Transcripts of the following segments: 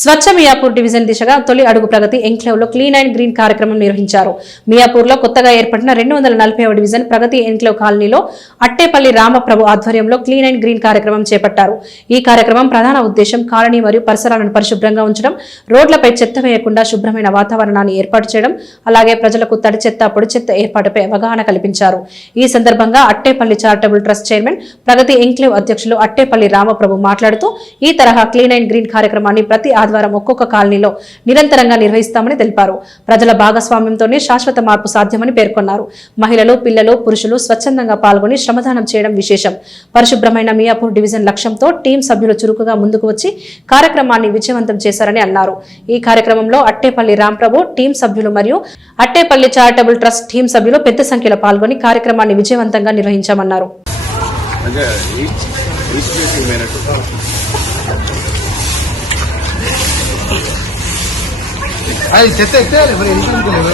స్వచ్ఛ Miyapur division దిశగా తొలి అడుగు ప్రగతి ఎంక్లేవ్లో క్లీన్ అండ్ గ్రీన్ కార్యక్రమం నిర్వహించారు. మియాపూర్లో కొత్తగా ఏర్పడిన రెండు వందల నలభై డివిజన్ ప్రగతి ఎంక్లేవ్ కాలనీలో అట్టేపల్లి రామప్రభు ఆధ్వర్యంలో క్లీన్ అండ్ గ్రీన్ కార్యక్రమం చేపట్టారు. ఈ కార్యక్రమం ప్రధాన ఉద్దేశం కాలనీ మరియు పరిసరాలను పరిశుభ్రంగా ఉంచడం రోడ్లపై చెత్త వేయకుండా శుభ్రమైన వాతావరణాన్ని ఏర్పాటు చేయడం అలాగే ప్రజలకు తడి చెత్త పొడి చెత్త ఏర్పాటుపై అవగాహన కల్పించారు. ఈ సందర్భంగా Attepalli charitable trust chairman Pragati enclave అధ్యక్షులు అట్టేపల్లి రామప్రభు మాట్లాడుతూ ఈ తరహా క్లీన్ అండ్ గ్రీన్ కార్యక్రమాన్ని ప్రతి ఆదివారం ఒక్కొక్క కాలనీలో నిరంతరంగా నిర్వహిస్తామని తెలిపారు ప్రజల భాగస్వామ్యంతోనే శాశ్వత మార్పు సాధ్యమని పేర్కొన్నారు మహిళలు పిల్లలు పురుషులు స్వచ్ఛందంగా పాల్గొని శ్రమదానం చేయడం విశేషం పరిశుభ్రమైన మియాపూర్ డివిజన్ లక్ష్యంతో టీం సభ్యులు చురుకుగా ముందుకు వచ్చి కార్యక్రమాన్ని విజయవంతం చేశారని అన్నారు ఈ కార్యక్రమంలో అట్టేపల్లి రాంప్రభు టీం సభ్యులు మరియు అట్టేపల్లి చారిటబుల్ ట్రస్ట్ టీం సభ్యులు పెద్ద సంఖ్యలో పాల్గొని కార్యక్రమాన్ని విజయవంతంగా నిర్వహించామన్నారు 아니 제때 떼야 돼. 그래 이거 이거.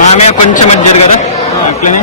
మామే కొంచెం అడ్డారు కదా. అట్లనే.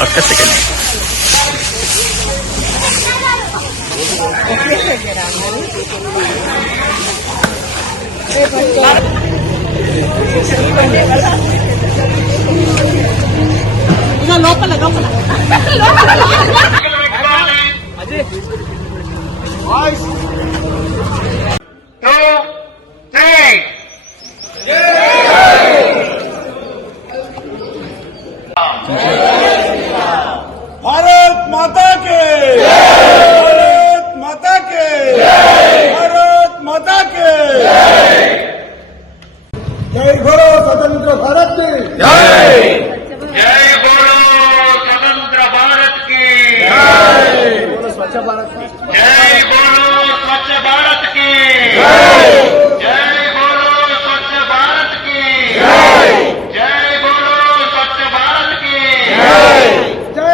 ఒక్క సెకండ్ టూ जय बोलो स्वतंत्र भारत की। जय। जय बोलो स्वतंत्र भारत की। जय। बोलो स्वच्छ भारत की जय।